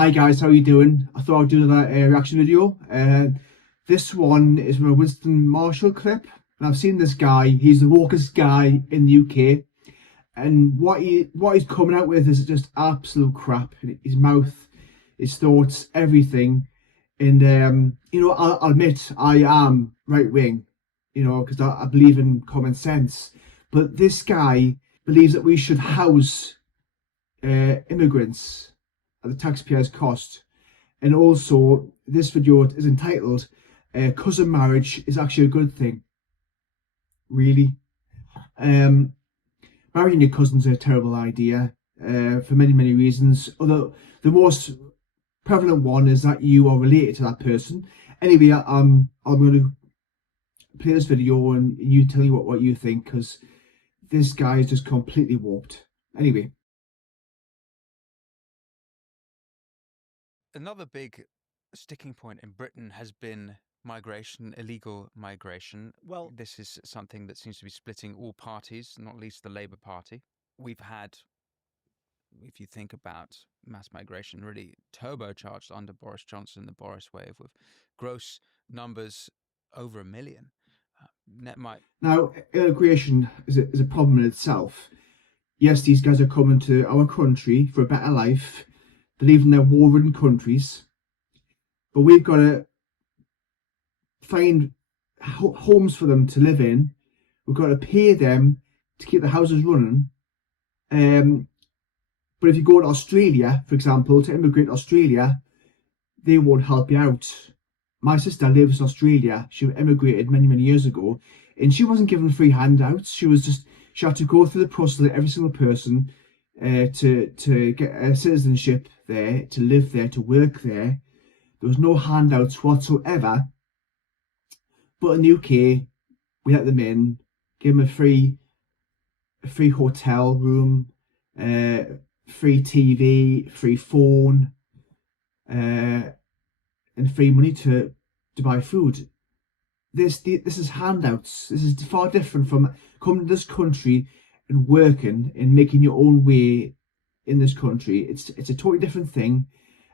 Hi guys, how are you doing? I thought I'd do another reaction video. This one is from a Marston Marshall clip, and I've seen this guy. He's the wokest guy in the UK, and what he's coming out with is just absolute crap. His mouth, his thoughts, everything. And I'll admit I am right wing, because I believe in common sense. But this guy believes that we should house immigrants at the taxpayer's cost. And also, this video is entitled Cousin Marriage is Actually a Good Thing. Really? Marrying your cousin's a terrible idea for many, many reasons. Although the most prevalent one is that you are related to that person. Anyway, I'm going to play this video and you tell me what you think, because this guy is just completely warped. Anyway. Another big sticking point in Britain has been migration, illegal migration. Well, this is something that seems to be splitting all parties, not least the Labour Party. We've had, if you think about mass migration, really turbocharged under Boris Johnson, the Boris wave, with gross numbers over 1 million. Now, immigration is a problem in itself. Yes, these guys are coming to our country for a better life. They live in their war-ridden countries, but we've got to find homes for them to live in. We've got to pay them to keep the houses running. But if you go to Australia, for example, to immigrate to Australia, they won't help you out. My sister lives in Australia. She immigrated many, many years ago, and she wasn't given free handouts. She had to go through the process of every single person to get a citizenship there, to live there, to work there. There was no handouts whatsoever. But in the UK, we let them in, give them a free hotel room, free TV, free phone, and free money to buy food. This is handouts. This is far different from coming to this country and working and making your own way in this country. It's a totally different thing.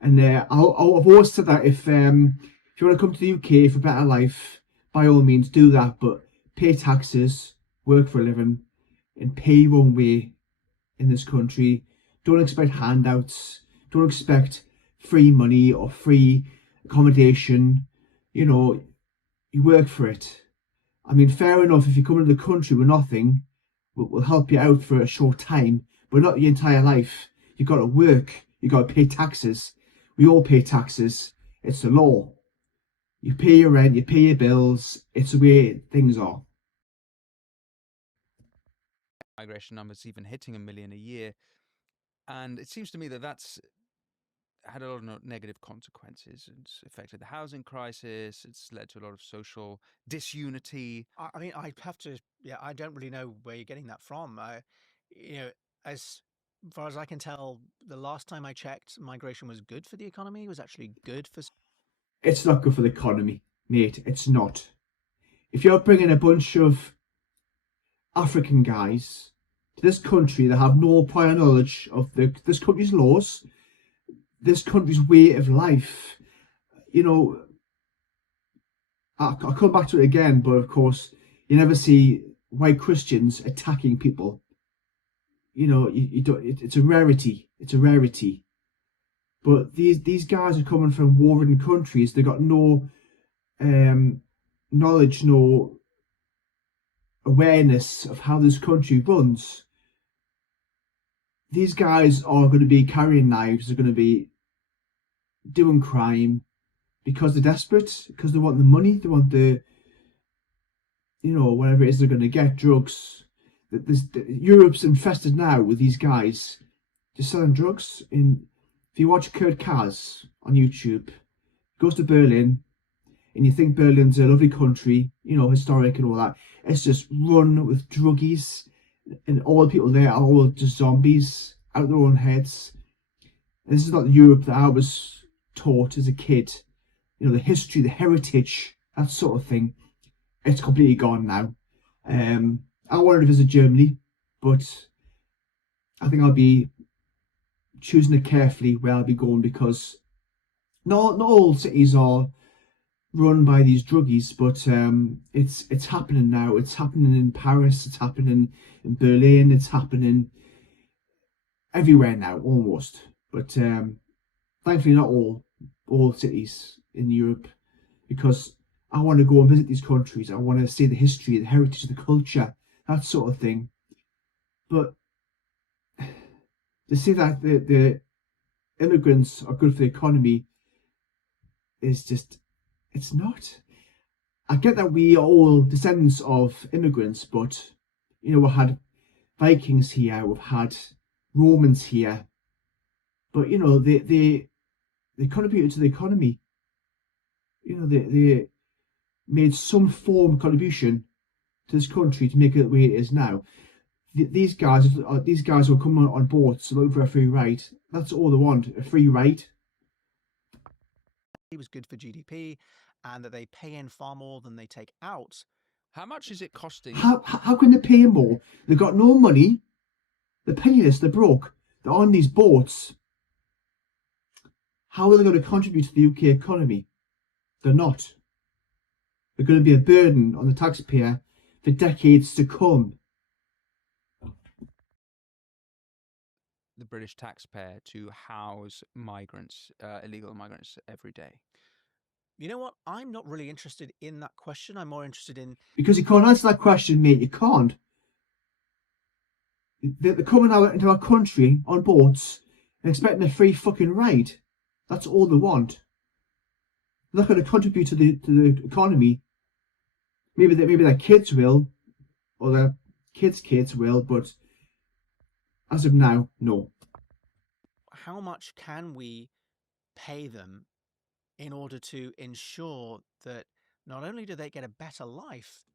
And I've always said that if you want to come to the UK for a better life, by all means do that, but pay taxes, work for a living, and pay your own way in this country. Don't expect handouts. Don't expect free money or free accommodation. You work for it. I mean, fair enough, if you come into the country with nothing, we'll help you out for a short time, but not your entire life. You've got to work. You've got to pay taxes. We all pay taxes. It's the law. You pay your rent, you pay your bills. It's the way things are. Migration numbers even hitting 1 million a year. And it seems to me that that's had a lot of negative consequences. It's affected the housing crisis. It's led to a lot of social disunity. I mean, I have to, I don't really know where you're getting that from. As far as I can tell, the last time I checked, migration was good for the economy. It was actually good for... It's not good for the economy, mate. It's not. If you're bringing a bunch of African guys to this country that have no prior knowledge of this country's laws, this country's way of life, I'll come back to it again, but of course, you never see white Christians attacking people. You don't. It's a rarity. It's a rarity. But these guys are coming from war-ridden countries. They got no knowledge, no awareness of how this country runs. These guys are going to be carrying knives. They're going to be doing crime because they're desperate, because they want the money. They want the, whatever it is they're going to get, drugs. Europe's infested now with these guys just selling drugs. And if you watch Kurt Kaz on YouTube, he goes to Berlin, and you think Berlin's a lovely country, historic and all that. It's just run with druggies, and all the people there are all just zombies out of their own heads. And this is not the Europe that I was taught as a kid. The history, the heritage, that sort of thing. It's completely gone now. I wanted to visit Germany, but I think I'll be choosing it carefully where I'll be going, because not all cities are run by these druggies, but it's happening now. It's happening in Paris. It's happening in Berlin. It's happening everywhere now, almost. But thankfully, not all cities in Europe, because I want to go and visit these countries. I want to see the history, the heritage, the culture, that sort of thing. But to say that the immigrants are good for the economy is just, it's not. I get that we are all descendants of immigrants, but we've had Vikings here, we've had Romans here, but they contributed to the economy. They made some form of contribution to this country to make it the way it is now. These guys will come on boats looking for a free ride. That's all they want, a free ride. It was good for GDP, and that they pay in far more than they take out. How much is it costing? How can they pay more? They've got no money. They're penniless. They're broke. They're on these boats. How are they going to contribute to the UK economy? They're not. They're going to be a burden on the taxpayer for decades to come. The British taxpayer to house migrants, illegal migrants, every day? You know what? I'm not really interested in that question. I'm more interested in... Because you can't answer that question, mate. You can't. They're coming out into our country on boats and expecting a free fucking ride. That's all they want. They're not going to contribute to the economy. Maybe their kids will, or their kids' will, but as of now, no. How much can we pay them in order to ensure that not only do they get a better life,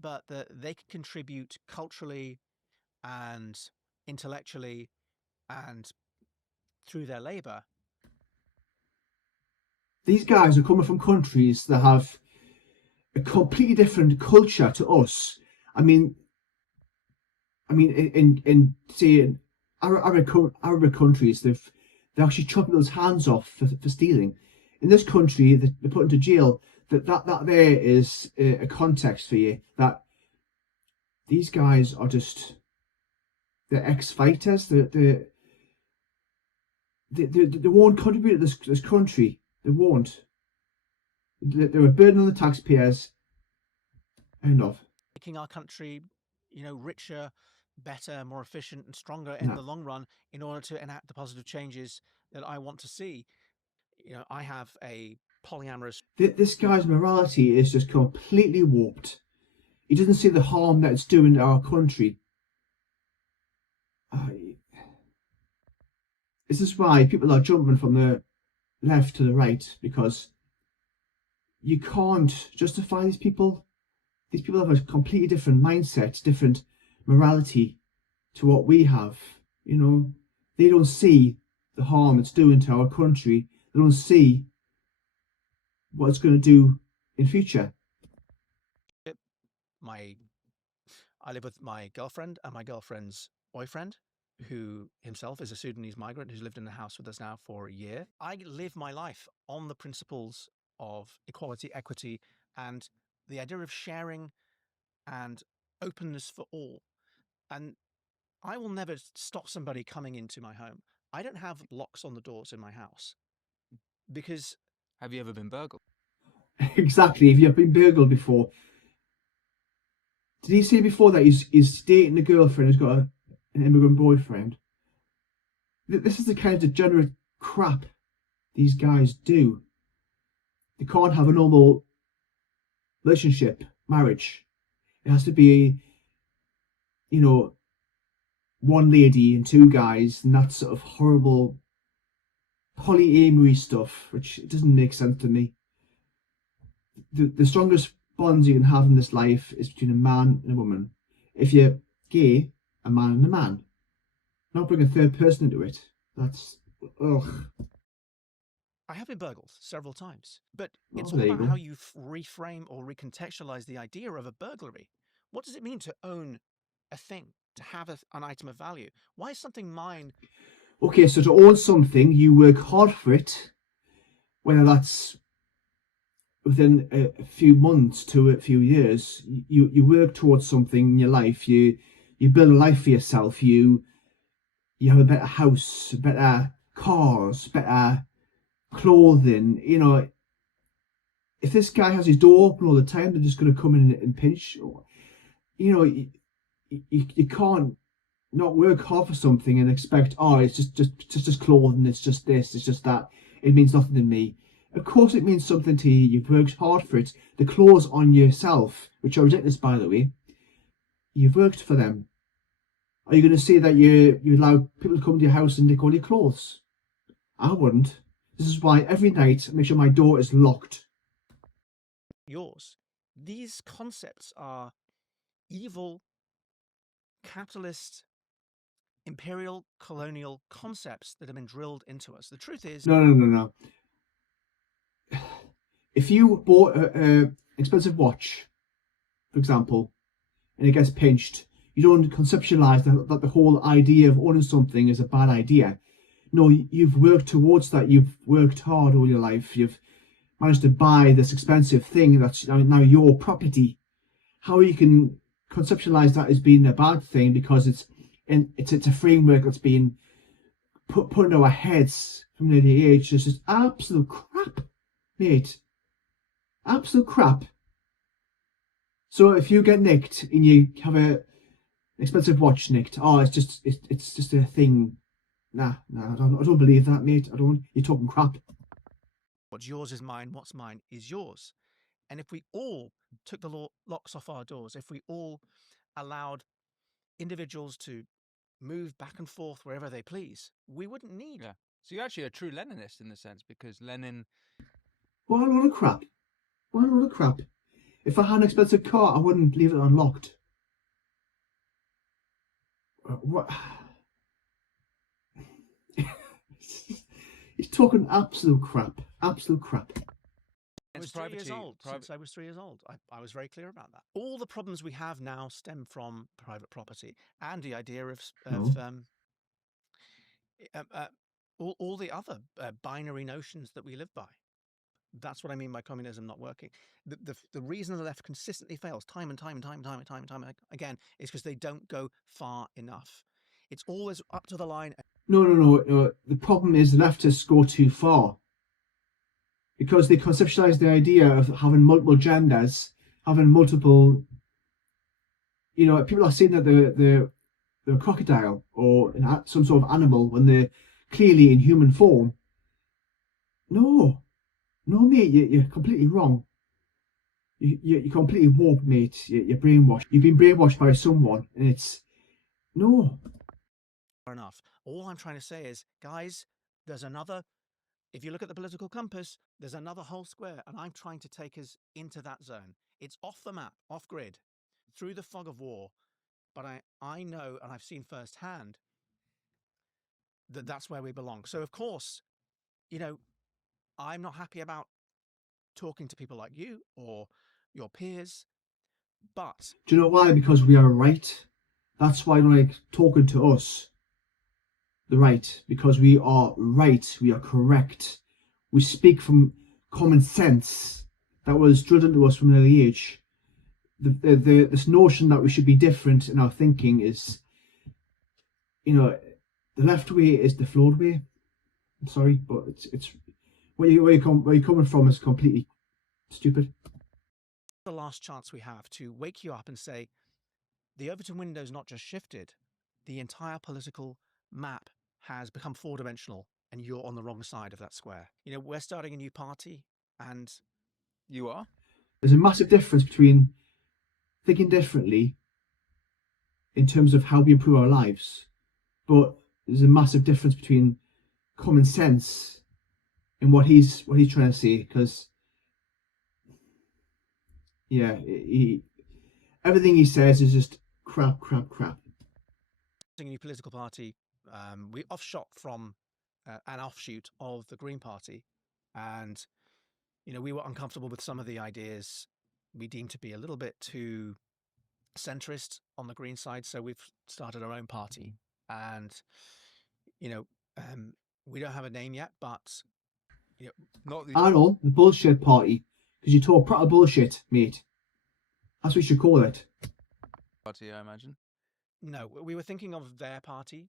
but that they can contribute culturally and intellectually and through their labour? These guys are coming from countries that have a completely different culture to us. I mean, in say Arab countries, they actually chop people's hands off for stealing. In this country, they're put into jail. That there is a context for you that these guys are just, they're ex-fighters. They won't contribute to this country. They won't. They're a burden on the taxpayers. End of. Making our country, richer, better, more efficient and stronger in the long run in order to enact the positive changes that I want to see. I have a polyamorous... This guy's morality is just completely warped. He doesn't see the harm that it's doing to our country. This is why people are jumping from the left to the right, because you can't justify these people. These people have a completely different mindset, different morality to what we have. They don't see the harm it's doing to our country. They don't see what it's going to do in future. I live with my girlfriend and my girlfriend's boyfriend, who himself is a Sudanese migrant who's lived in the house with us now for a year. I live my life on the principles of equality, equity, and the idea of sharing and openness for all. And I will never stop somebody coming into my home. I don't have locks on the doors in my house because... Have you ever been burgled? Exactly. If you've been burgled before. Did he say before that he's dating a girlfriend who's got an immigrant boyfriend? This is the kind of degenerate crap these guys do. They can't have a normal relationship, marriage. It has to be, one lady and two guys, and that sort of horrible polyamory stuff, which doesn't make sense to me. The strongest bonds you can have in this life is between a man and a woman. If you're gay, a man and a man. Not bring a third person into it. That's... ugh. I have been burgled several times, but it's there all you about go. how you reframe or recontextualize the idea of a burglary. What does it mean to own a thing, to have an item of value? Why is something mine Okay, so to own something, you work hard for it, whether that's within a few months to a few years. You work towards something in your life. You build a life for yourself. You have a better house, better cars, better clothing. You know, if this guy has his door open all the time, they're just going to come in and pinch. You know, you can't not work hard for something and expect, oh, it's just clothing, it's just this, it's just that. It means nothing to me. Of course, it means something to you. You've worked hard for it. The clothes on yourself, which are ridiculous, by the way, you've worked for them. Are you going to say that you allow people to come to your house and take all your clothes? I wouldn't. This is why every night I make sure my door is locked. Yours. These concepts are evil, capitalist, imperial, colonial concepts that have been drilled into us. The truth is... No. If you bought an expensive watch, for example, and it gets pinched, you don't conceptualize that the whole idea of owning something is a bad idea. No, you've worked towards that. You've worked hard all your life. You've managed to buy this expensive thing that's now your property. How you can conceptualize that as being a bad thing because it's a framework that's being put into our heads from an early age. It's just absolute crap, mate. Absolute crap. So if you get nicked and you have an expensive watch nicked, oh, it's just a thing. Nah, I don't believe that, mate. I don't. You're talking crap. What's yours is mine. What's mine is yours. And if we all took the locks off our doors, if we all allowed individuals to move back and forth wherever they please, we wouldn't need. Yeah. So you're actually a true Leninist in the sense, because Lenin... What a load of crap. What a load of crap. If I had an expensive car, I wouldn't leave it unlocked. What? He's talking absolute crap. Absolute crap. I was 3 years old. Since I was 3 years old, I was very clear about that. All the problems we have now stem from private property and the idea of all the other binary notions that we live by. That's what I mean by communism not working. The reason the left consistently fails time and time again is because they don't go far enough. It's always up to the line. No. The problem is the leftists go too far. Because they conceptualize the idea of having multiple genders, having multiple... You know, people are saying that they're a crocodile or some sort of animal when they're clearly in human form. No, mate, you're completely wrong. You're completely warped, mate. You're brainwashed. You've been brainwashed by someone, and it's... No. Enough. All I'm trying to say is, guys, there's another... If you look at the political compass, there's another whole square, and I'm trying to take us into that zone. It's off the map, off grid, through the fog of war. But I know, and I've seen firsthand, that that's where we belong. So, of course, you know, I'm not happy about talking to people like you or your peers, but... Do you know why? Because we are right. That's why I don't like talking to us. The right. Because we are right. We are correct. We speak from common sense that was drilled into us from an early age. This notion that we should be different in our thinking is, you know, the left way is the flawed way. I'm sorry, but it's where you're coming from is completely stupid. The last chance we have to wake you up and say, the Overton window's not just shifted, the entire political map has become four-dimensional, and you're on the wrong side of that square. You know, we're starting a new party, and... You are? There's a massive difference between thinking differently in terms of how we improve our lives, but there's a massive difference between common sense and what he's trying to say, because yeah, everything he says is just crap. A new political party, we offshot from an offshoot of the Green Party, and you know, we were uncomfortable with some of the ideas we deemed to be a little bit too centrist on the Green side, so we've started our own party. And you know, We don't have a name yet, but you know, Not the I know, the bullshit party. Because you talk proper bullshit, mate. That's what you should call it. party, I imagine. no, we were thinking of their party.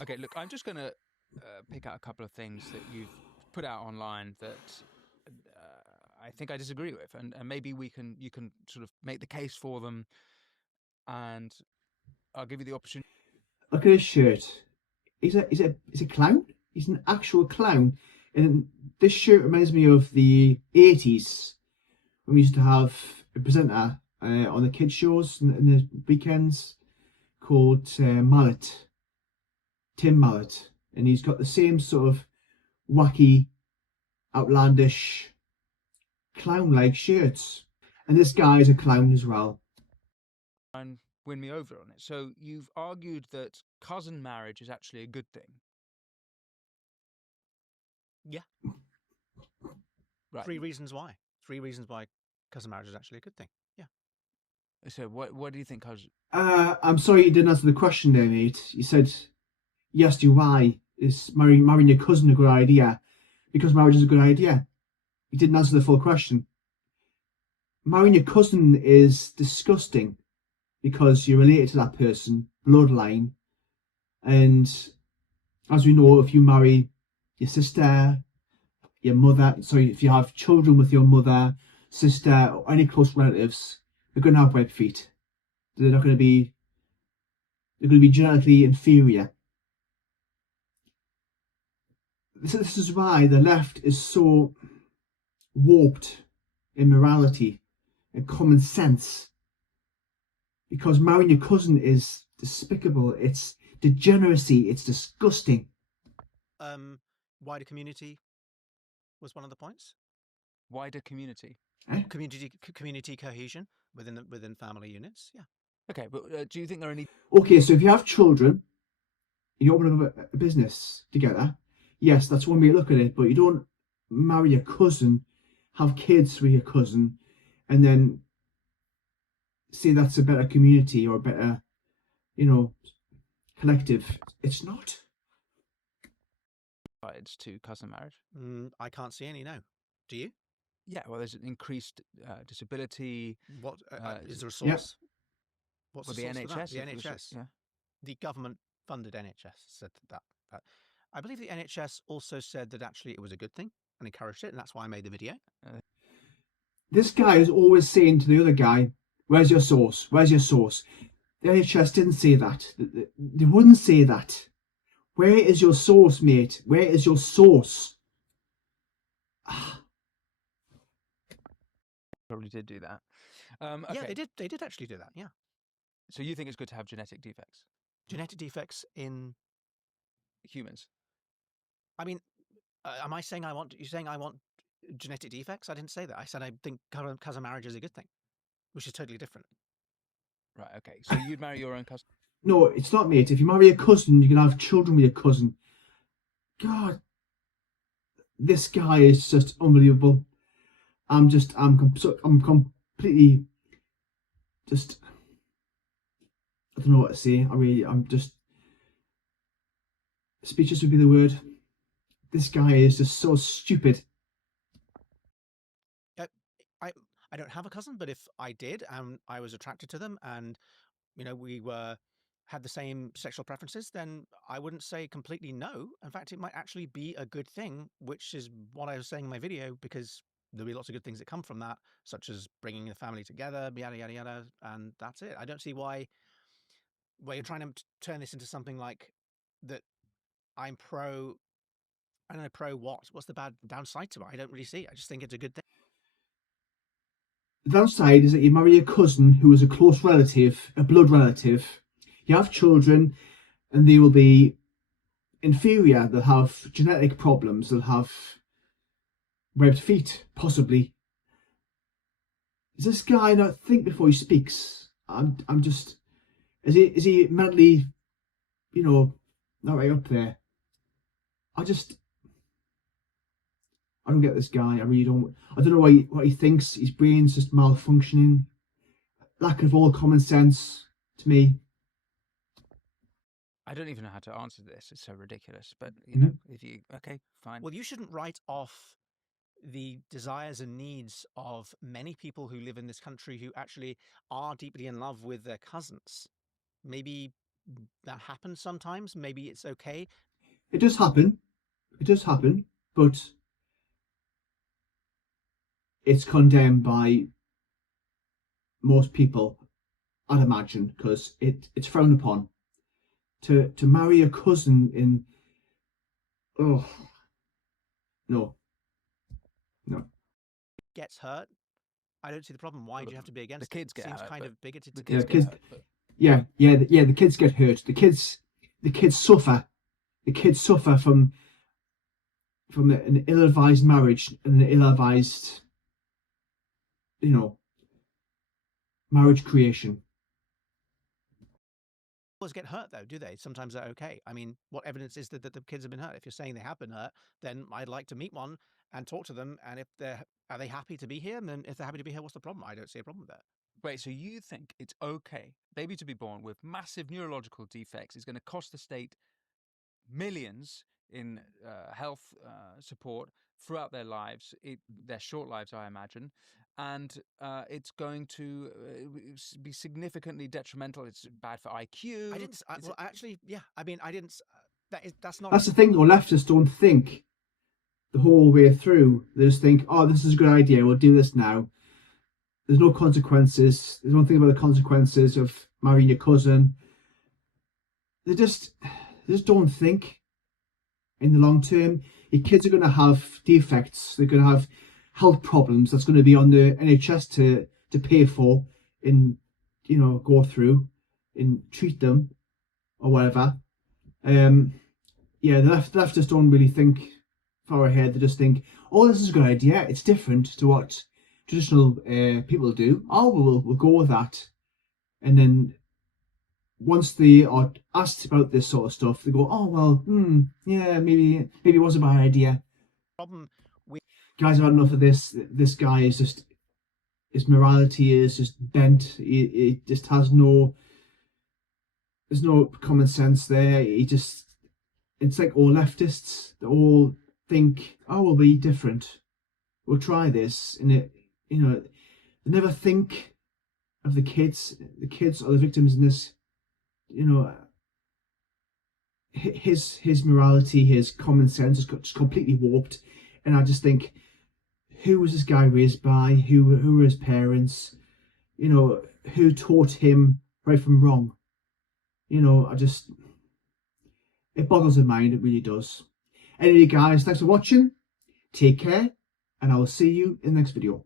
Okay, look, I'm just going to pick out a couple of things that you've put out online that I think I disagree with, and maybe you can sort of make the case for them, and I'll give you the opportunity. Look at his shirt. He's a clown. He's an actual clown. And this shirt reminds me of the 80s when we used to have a presenter on the kids shows in the weekends called Mallet, Tim Mallet, and he's got the same sort of wacky, outlandish, clown-like shirts. And this guy is a clown as well. And win me over on it. So you've argued that cousin marriage is actually a good thing. Yeah. Right. 3 reasons why. 3 reasons why cousin marriage is actually a good thing. Yeah. So what do you think cousin? I'm sorry you didn't answer the question there, mate. You said, yes, to why is marrying your cousin a good idea? Because marriage is a good idea. You didn't answer the full question. Marrying your cousin is disgusting because you're related to that person, bloodline. And as we know, if you marry your sister, your mother, sorry, if you have children with your mother, sister, or any close relatives, they're going to have web feet. They're going to be genetically inferior. This is why the left is so warped in morality and common sense. Because marrying your cousin is despicable. It's degeneracy. It's disgusting. Wider community was one of the points. Wider community. Community cohesion within family units. Yeah. Okay, but do you think there are any? Okay, so if you have children, you open up a business together. Yes, that's one way to look at it. But you don't marry your cousin, have kids with your cousin, and then say that's a better community or a better, collective. It's not. Sides to cousin marriage? I can't see any. No. Do you? Yeah. Well, there's an increased disability. What is there a source? Yeah. What's Well, the the source for that? NHS. The NHS. Yeah. The government-funded NHS said that. I believe the NHS also said that actually it was a good thing and encouraged it, and that's why I made the video. This guy is always saying to the other guy, "Where's your source? Where's your source?" The NHS didn't say that. They wouldn't say that. Where is your source, mate? Where is your source? Probably did do that. Okay. Yeah, they did actually do that. Yeah. So you think it's good to have genetic defects? Genetic defects in humans? I mean, am I saying I want? You're saying I want genetic defects? I didn't say that. I said I think cousin marriage is a good thing, which is totally different. Right. Okay. So you'd marry your own cousin? No, it's not, mate. If you marry a cousin, you can have children with your cousin. God, this guy is just unbelievable. I'm completely just. I don't know what to say. I'm just. Speechless would be the word. This guy is just so stupid. I don't have a cousin, but if I did, and I was attracted to them, and we had the same sexual preferences, then I wouldn't say completely no. In fact, it might actually be a good thing, which is what I was saying in my video, because there'll be lots of good things that come from that, such as bringing the family together, yada yada yada, and that's it. I don't see why you're trying to turn this into something like that. I'm pro. I don't know, pro what? What's the bad downside to it? I don't really see. I just think it's a good thing. The downside is that you marry a cousin who is a close relative, a blood relative. You have children, and they will be inferior. They'll have genetic problems. They'll have webbed feet, possibly. Does this guy not think before he speaks? I'm just. Is he mentally, not right up there? I don't get this guy. I really don't. I don't know what he thinks. His brain's just malfunctioning. Lack of all common sense to me. I don't even know how to answer this. It's so ridiculous. But, you Mhm. know, if you... Okay, fine. Well, you shouldn't write off the desires and needs of many people who live in this country who actually are deeply in love with their cousins. Maybe that happens sometimes. Maybe it's okay. It does happen. It does happen, but it's condemned by most people, I'd imagine, because it's frowned upon. To marry a cousin in... Oh, no. No. Gets hurt. I don't see the problem. Why do you have to be against The kids it? get Seems hurt, kind but of bigoted the to Yeah, kids do. get kids, hurt. But yeah, the kids get hurt. The kids suffer. The kids suffer from an ill-advised marriage and an ill-advised, you know, marriage creation. Always get hurt though, do they? Sometimes they're okay. I mean, what evidence is that the kids have been hurt? If you're saying they have been hurt, then I'd like to meet one and talk to them. And if are they happy to be here? And then if they're happy to be here, what's the problem? I don't see a problem with that. wait, so you think it's okay, baby to be born with massive neurological defects is going to cost the state millions in health support throughout their lives, their short lives, I imagine, and it's going to be significantly detrimental. It's bad for IQ. I didn't. Well, actually, yeah. I mean, I didn't. That's not. That's the thing, though. Leftists don't think the whole way through. They just think, oh, this is a good idea. We'll do this now. There's no consequences. There's no thing about the consequences of marrying your cousin. They just don't think in the long term. Your kids are going to have defects. They're going to have health problems. That's going to be on the NHS to pay for and, you know, go through and treat them or whatever. Yeah, the leftists don't really think far ahead. They just think, oh, this is a good idea. It's different to what traditional people do. Oh, we'll go with that. And then once they are asked about this sort of stuff, they go, oh, well, yeah, maybe it was a bad idea. Problem with Guys have had enough of this. This guy is just, his morality is just bent. He just has there's no common sense there. It's like all leftists. They all think, oh, we'll be different. We'll try this. And they never think of the kids. The kids are the victims in this. His morality, his common sense is just completely warped. And I just think, who was this guy raised by? Who were his parents? Who taught him right from wrong? It boggles the mind, it really does. Anyway, guys, thanks for watching. Take care, and I will see you in the next video.